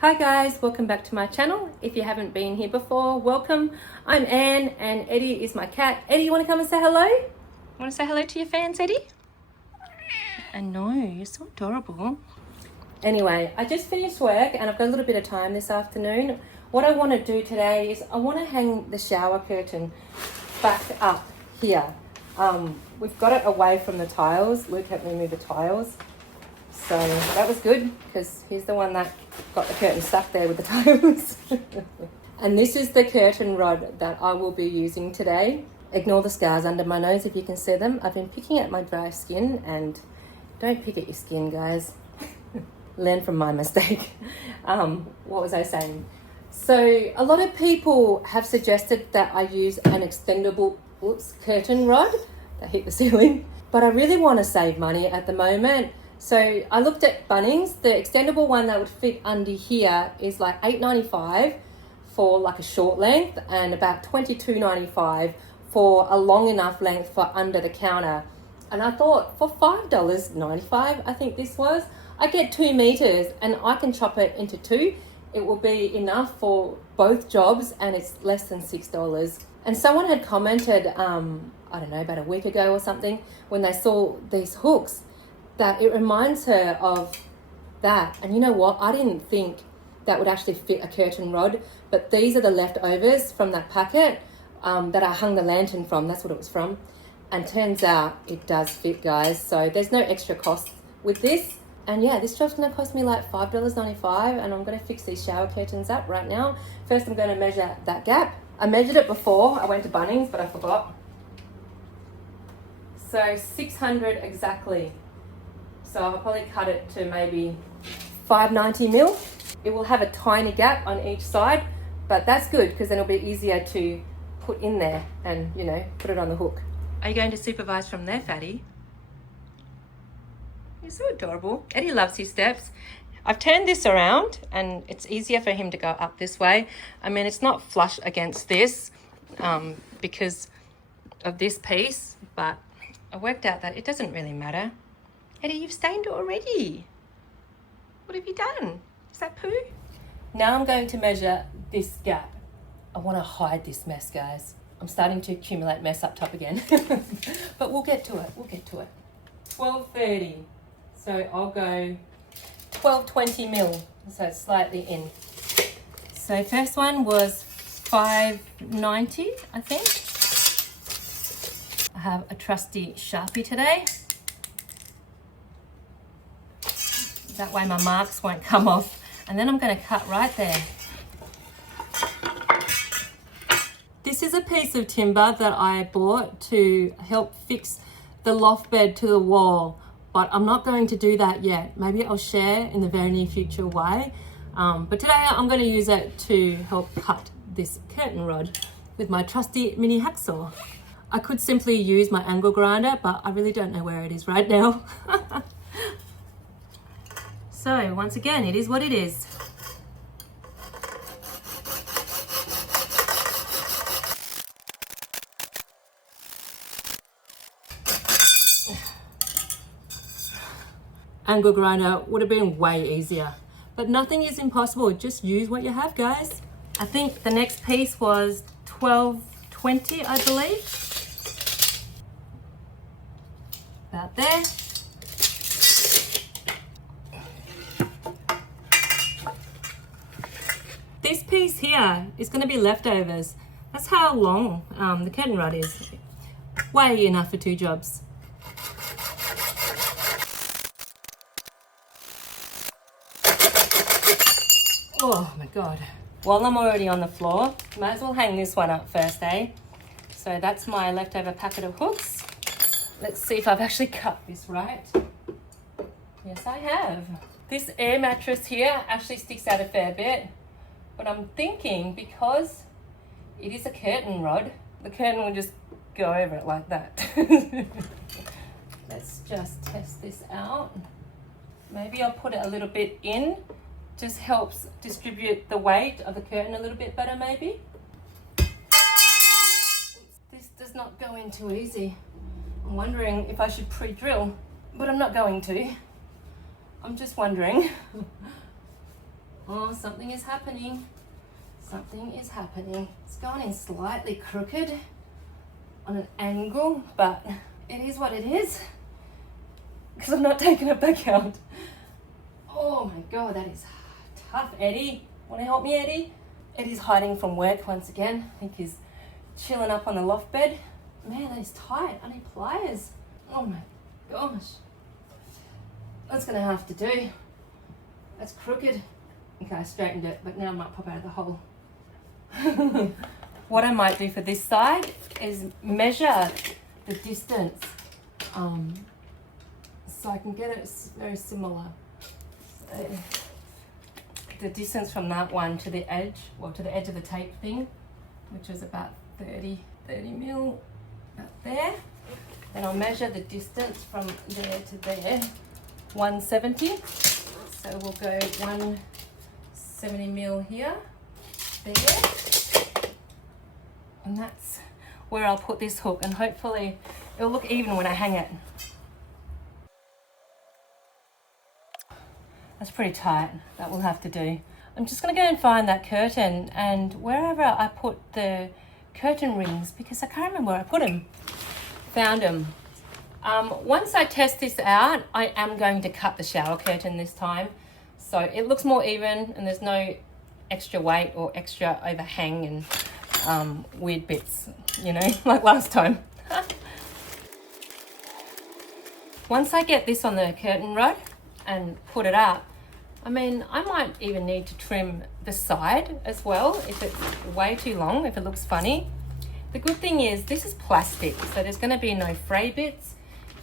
Hi guys, welcome back to my channel. If you haven't been here before, welcome. I'm Anne and Eddie is my cat. Eddie, you want to come and say hello? Want to say hello to your fans, Eddie? I know, you're so adorable. Anyway, I just finished work and I've got a little bit of time this afternoon. What I want to do today is I want to hang the shower curtain back up here. We've got it away from the tiles. Luke helped me move the tiles. So that was good because he's the one that got the curtain stuck there with the tiles. And this is the curtain rod that I will be using today. Ignore the scars under my nose if you can see them. I've been picking at my dry skin, and don't pick at your skin, guys. Learn from my mistake. What was I saying? So a lot of people have suggested that I use an extendable curtain rod that hit the ceiling, but I really want to save money at the moment. So I looked at Bunnings. The extendable one that would fit under here is like $8.95 for like a short length and about $22.95 for a long enough length for under the counter. And I thought for $5.95, I think this was, I get 2 meters and I can chop it into two. It will be enough for both jobs and it's less than $6. And someone had commented, I don't know, about a week ago or something, when they saw these hooks, that it reminds her of that. And you know what? I didn't think that would actually fit a curtain rod, but these are the leftovers from that packet that I hung the lantern from. That's what it was from. And turns out it does fit, guys. So there's no extra cost with this. And yeah, this job's gonna cost me like $5.95, and I'm gonna fix these shower curtains up right now. First, I'm gonna measure that gap. I measured it before I went to Bunnings, but I forgot. So 600 exactly. So I'll probably cut it to maybe 590 mil. It will have a tiny gap on each side, but that's good because then it'll be easier to put in there and, you know, put it on the hook. Are you going to supervise from there, Fatty? You're so adorable. Eddie loves his steps. I've turned this around and it's easier for him to go up this way. I mean, it's not flush against this because of this piece, but I worked out that it doesn't really matter. Eddie, you've stained it already. What have you done? Is that poo? Now I'm going to measure this gap. I want to hide this mess, guys. I'm starting to accumulate mess up top again. But we'll get to it. We'll get to it. 1230. So I'll go 1220 mil. So it's slightly in. So first one was 590, I think. I have a trusty Sharpie today. That way my marks won't come off. And then I'm going to cut right there. This is a piece of timber that I bought to help fix the loft bed to the wall, but I'm not going to do that yet. Maybe I'll share in the very near future why. But today I'm going to use it to help cut this curtain rod with my trusty mini hacksaw. I could simply use my angle grinder, but I really don't know where it is right now. So once again, it is what it is. Angle grinder would have been way easier, but nothing is impossible. Just use what you have, guys. I think the next piece was 1220, I believe. About there. This piece here is going to be leftovers. That's how long the curtain rod is. Way enough for 2 jobs. Oh my God. While I'm already on the floor, might as well hang this one up first, eh? So that's my leftover packet of hooks. Let's see if I've actually cut this right. Yes, I have. This air mattress here actually sticks out a fair bit. But I'm thinking because it is a curtain rod, the curtain will just go over it like that. Let's just test this out. Maybe I'll put it a little bit in. Just helps distribute the weight of the curtain a little bit better, maybe. This does not go in too easy. I'm wondering if I should pre-drill, but I'm not going to. I'm just wondering. Oh, something is happening. Something is happening. It's going in slightly crooked on an angle, but it is what it is because I'm not taking it back out. Oh my God, that is tough. Eddie, want to help me, Eddie? Eddie's hiding from work once again. I think he's chilling up on the loft bed. Man, that is tight. I need pliers. Oh my gosh. That's gonna have to do. That's crooked. Okay, I straightened it, but now I might pop out of the hole. What I might do for this side is measure the distance so I can get it very similar. So, the distance from that one to the edge, well, to the edge of the tape thing, which is about 30 mil, about there. Then I'll measure the distance from there to there, 170. So we'll go 170 mil here, there. And that's where I'll put this hook, and hopefully it'll look even when I hang it. That's pretty tight. That will have to do. I'm just gonna go and find that curtain, and wherever I put the curtain rings, because I can't remember where I put them, found them. Once I test this out, I am going to cut the shower curtain this time, so it looks more even and there's no extra weight or extra overhang and weird bits, you know, like last time. Once I get this on the curtain rod and put it up, I mean, I might even need to trim the side as well if it's way too long, if it looks funny. The good thing is this is plastic, so there's going to be no fray bits.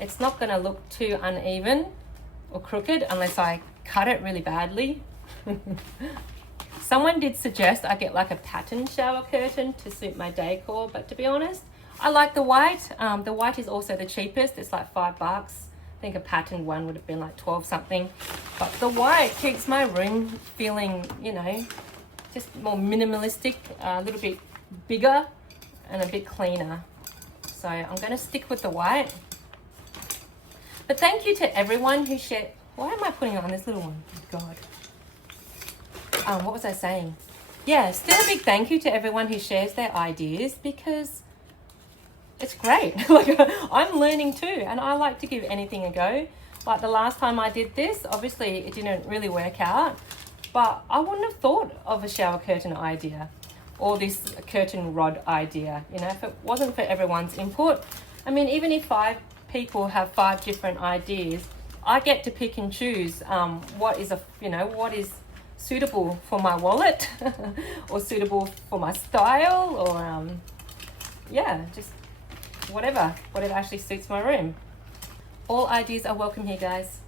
It's not going to look too uneven or crooked unless I cut it really badly. Someone did suggest I get like a pattern shower curtain to suit my decor, but to be honest, I like the white. The white is also the cheapest. It's like $5. I think a patterned one would have been like 12 something. But the white keeps my room feeling, you know, just more minimalistic, a little bit bigger and a bit cleaner. So I'm going to stick with the white. But thank you to everyone who shared. Why am I putting it on this little one? Oh God. What was I saying? Yeah, still a big thank you to everyone who shares their ideas, because it's great. Like, I'm learning too, and I like to give anything a go. Like the last time I did this, obviously it didn't really work out, but I wouldn't have thought of a shower curtain idea or this curtain rod idea, you know, if it wasn't for everyone's input. I mean, even if 5 people have 5 different ideas, I get to pick and choose what is suitable for my wallet or suitable for my style, or yeah, just whatever actually suits my room. All ideas are welcome here, guys.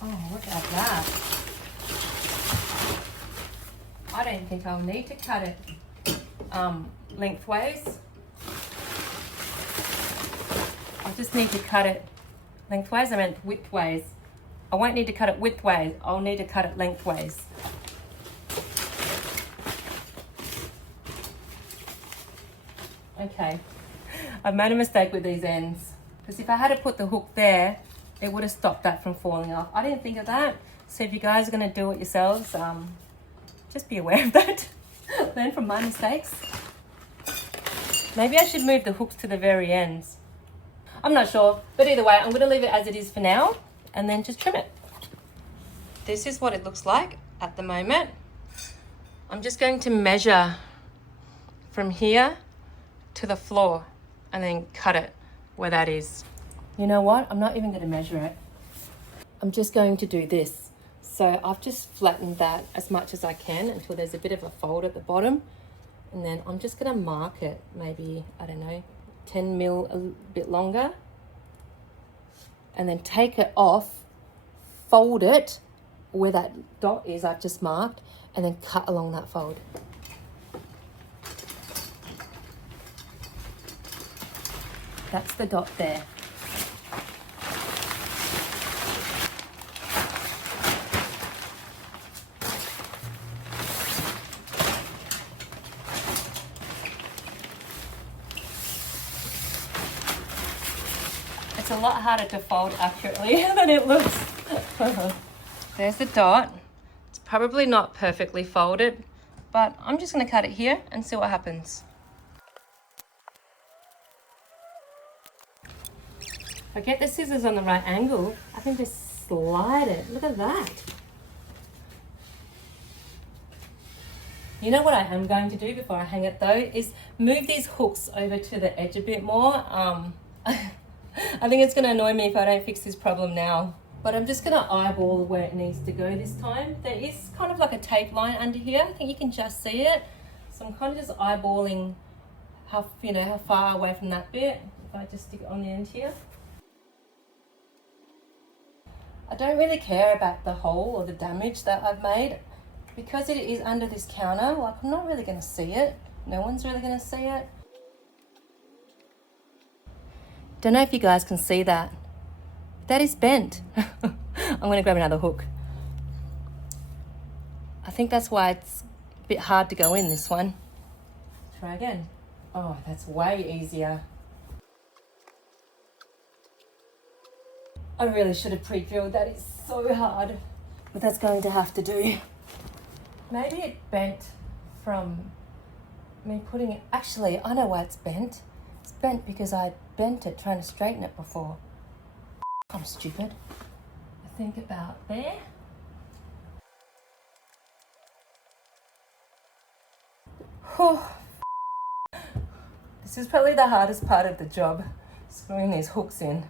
Oh, look at that. I don't think I'll need to cut it lengthways. I just need to cut it lengthways. I meant widthways. I won't need to cut it widthways. I'll need to cut it lengthways. Okay, I've made a mistake with these ends, because if I had to put the hook there, it would have stopped that from falling off. I didn't think of that. So if you guys are going to do it yourselves, just be aware of that. Learn from my mistakes. Maybe I should move the hooks to the very ends. I'm not sure, but either way, I'm going to leave it as it is for now and then just trim it. This is what it looks like at the moment. I'm just going to measure from here to the floor and then cut it where that is. You know what? I'm not even going to measure it. I'm just going to do this. So I've just flattened that as much as I can until there's a bit of a fold at the bottom. And then I'm just going to mark it, maybe, I don't know, 10 mil, a bit longer. And then take it off, fold it where that dot is I've just marked, and then cut along that fold. That's the dot there. It's a lot harder to fold accurately than it looks. There's the dot. It's probably not perfectly folded, but I'm just going to cut it here and see what happens. If I get the scissors on the right angle, I can just slide it. Look at that. You know what I am going to do before I hang it though, is move these hooks over to the edge a bit more. I think it's going to annoy me if I don't fix this problem now. But I'm just going to eyeball where it needs to go this time. There is kind of like a tape line under here. I think you can just see it. So I'm kind of just eyeballing how far away from that bit. If I just stick it on the end here. I don't really care about the hole or the damage that I've made. Because it is under this counter, like I'm not really going to see it. No one's really going to see it. Don't know if you guys can see that. That is bent. I'm going to grab another hook. I think that's why it's a bit hard to go in, this one. Try again. Oh, that's way easier. I really should have pre-drilled that. It's so hard. But that's going to have to do. Maybe it bent from me putting it... Actually, I know why it's bent. It's bent because I bent it trying to straighten it before. I'm stupid. I think about there. Oh, this is probably the hardest part of the job, screwing these hooks in.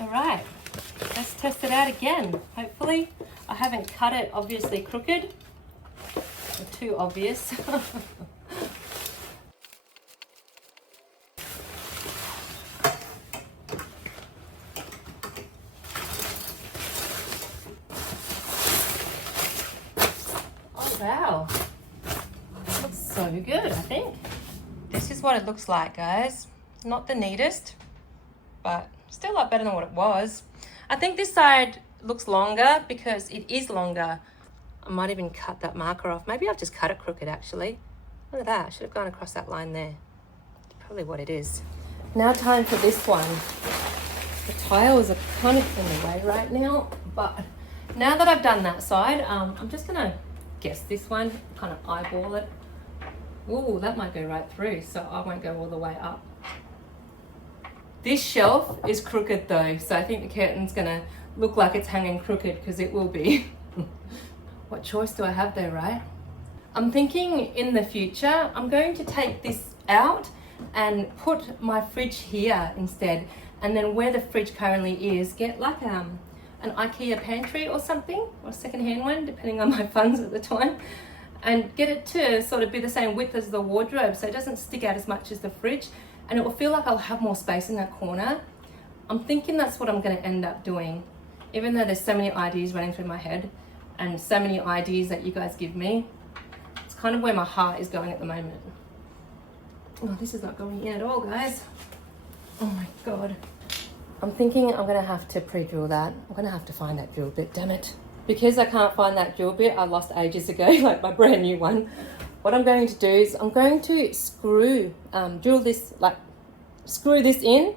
All right, let's test it out again. Hopefully, I haven't cut it obviously crooked or too obvious. Wow, that looks so good, I think. This is what it looks like, guys. Not the neatest, but still a lot better than what it was. I think this side looks longer because it is longer. I might even cut that marker off. Maybe I've just cut it crooked, actually. Look at that, I should have gone across that line there. That's probably what it is. Now time for this one. The tiles are kind of in the way right now, but now that I've done that side, I'm just gonna guess this one, kind of eyeball it. Ooh, that might go right through, so I won't go all the way up. This shelf is crooked though, so I think the curtain's gonna look like it's hanging crooked because it will be. What choice do I have there, right? I'm thinking in the future, I'm going to take this out and put my fridge here instead. And then where the fridge currently is, get like an IKEA pantry or something, or a second-hand one, depending on my funds at the time, and get it to sort of be the same width as the wardrobe so it doesn't stick out as much as the fridge, and it will feel like I'll have more space in that corner. I'm thinking that's what I'm going to end up doing, even though there's so many ideas running through my head and so many ideas that you guys give me. It's kind of where my heart is going at the moment. Oh, this is not going in at all, guys. Oh my God. I'm thinking I'm going to have to pre-drill that. I'm going to have to find that drill bit, damn it. Because I can't find that drill bit I lost ages ago, like my brand new one. What I'm going to do is I'm going to screw this in,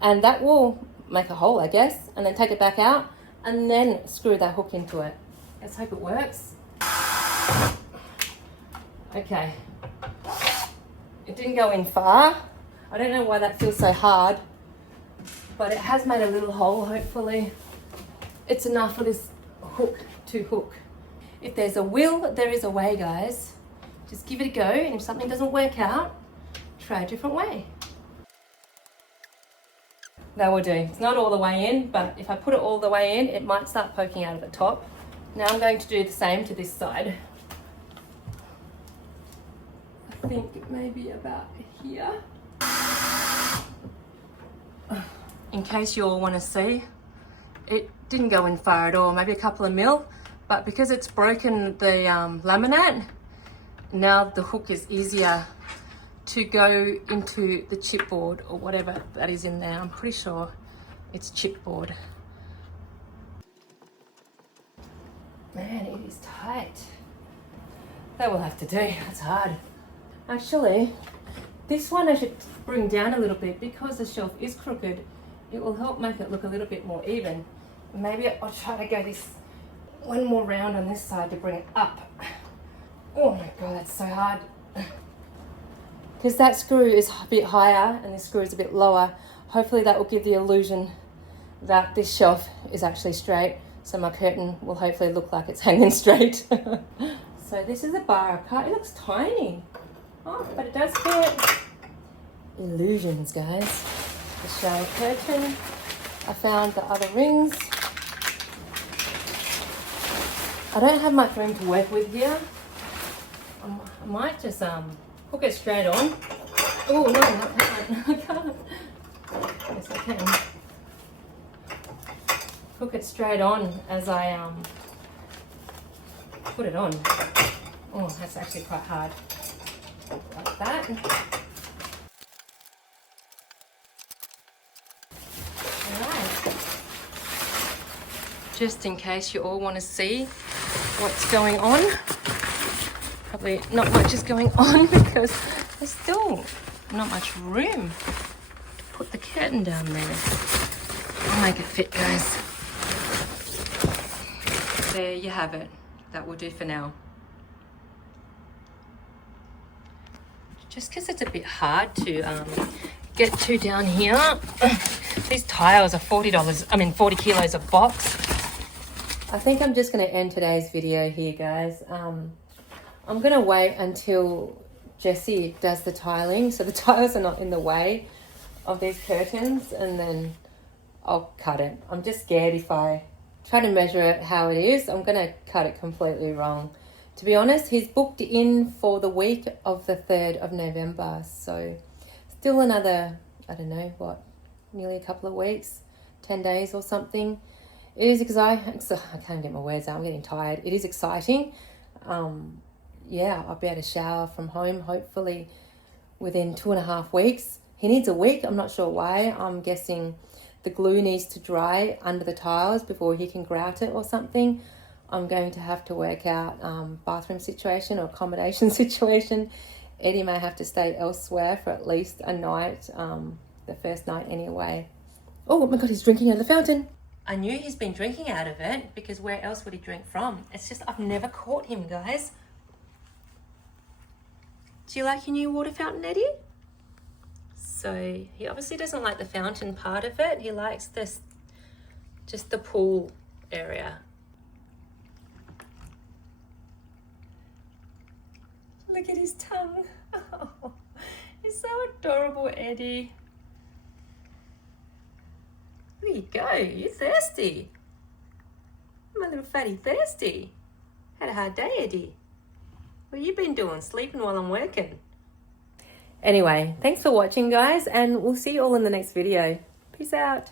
and that will make a hole, I guess, and then take it back out and then screw that hook into it. Let's hope it works. Okay. It didn't go in far. I don't know why that feels so hard, but it has made a little hole, hopefully. It's enough for this hook to hook. If there's a will, there is a way, guys. Just give it a go, and if something doesn't work out, try a different way. That will do. It's not all the way in, but if I put it all the way in, it might start poking out of the top. Now I'm going to do the same to this side. I think maybe about here. In case you all want to see, it didn't go in far at all, maybe a couple of mil, but because it's broken the laminate, now the hook is easier to go into the chipboard or whatever that is in there. I'm pretty sure it's chipboard. Man, it is tight. That will have to do, that's hard. Actually, this one I should bring down a little bit because the shelf is crooked. it will help make it look a little bit more even. Maybe I'll try to go this one more round on this side to bring it up. Oh my god, that's so hard. Because that screw is a bit higher and this screw is a bit lower. Hopefully that will give the illusion that this shelf is actually straight, so my curtain will hopefully look like it's hanging straight. So this is a bar apart. It looks tiny. Oh, but it does fit. Illusions, guys. The shower curtain. I found the other rings. I don't have much room to work with here. I might just hook it straight on. Oh no, not that one. I can't. Yes, I can. Hook it straight on as I put it on. Oh, that's actually quite hard. Like that. Alright. Just in case you all want to see what's going on. Probably not much is going on because there's still not much room to put the curtain down there. I'll make it fit, guys. There you have it. That will do for now. Just because it's a bit hard to get to down here. These tiles are $40, 40 kilos a box. I think I'm just going to end today's video here, guys. I'm going to wait until Jessie does the tiling, so the tiles are not in the way of these curtains, and then I'll cut it. I'm just scared if I try to measure it how it is, I'm going to cut it completely wrong. To be honest, he's booked in for the week of the 3rd of November, so still another, I don't know, what, nearly a couple of weeks, 10 days or something. It is exciting. I can't get my words out, I'm getting tired. It is exciting. Yeah, I'll be able to shower from home, hopefully within 2.5 weeks. He needs a week, I'm not sure why. I'm guessing the glue needs to dry under the tiles before he can grout it or something. I'm going to have to work out bathroom situation or accommodation situation. Eddie may have to stay elsewhere for at least a night, the first night anyway. Oh my god, he's drinking out of the fountain. I knew he's been drinking out of it because where else would he drink from? It's just I've never caught him, guys. Do you like your new water fountain, Eddie? So he obviously doesn't like the fountain part of it. He likes this, just the pool area. Look at his tongue. Oh, he's so adorable, Eddie. There you go, you're thirsty. My little fatty thirsty. Had a hard day, Eddie. What have you been doing? Sleeping while I'm working? Anyway, thanks for watching, guys, and we'll see you all in the next video. Peace out.